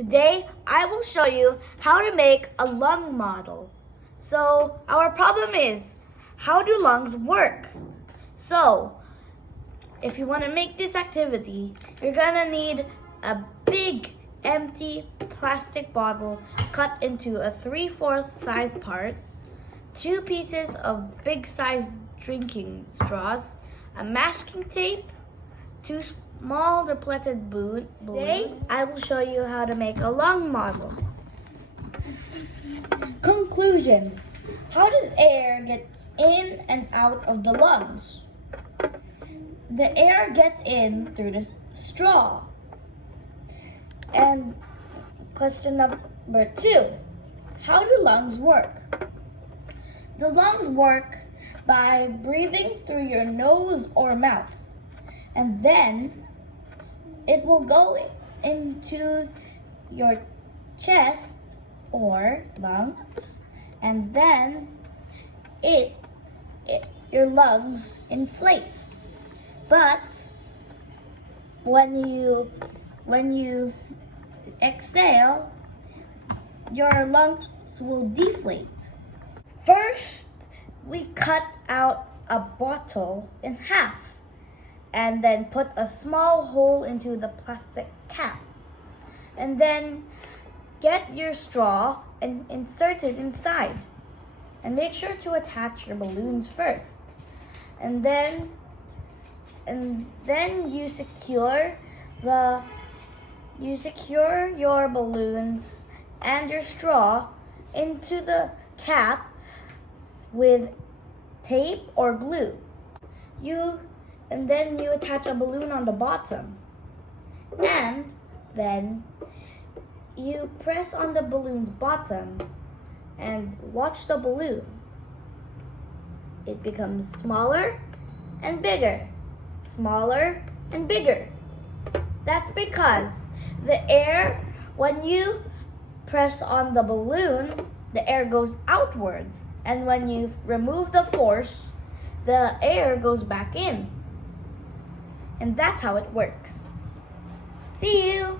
Today, I will show you how to make a lung model. So, our problem is, how do lungs work? So, if you want to make this activity, you're gonna need a big empty plastic bottle cut into a 3/4 size part, 2 pieces of big size drinking straws, a masking tape, 2 small depleted balloons. Today, I will show you how to make a lung model. Conclusion. How does air get in and out of the lungs? The air gets in through the straw. And question number 2. How do lungs work? The lungs work by breathing through your nose or mouth. And then it will go into your chest or lungs, and then your lungs inflate. But when you exhale, your lungs will deflate. First, we cut out a bottle in half and then put a small hole into the plastic cap. And then get your straw and insert it inside. And make sure to attach your balloons first. And then you secure your balloons and your straw into the cap with tape or glue. And then you attach a balloon on the bottom. And then you press on the balloon's bottom and watch the balloon. It becomes smaller and bigger, smaller and bigger. That's because when you press on the balloon, the air goes outwards. And when you remove the force, the air goes back in. And that's how it works. See you!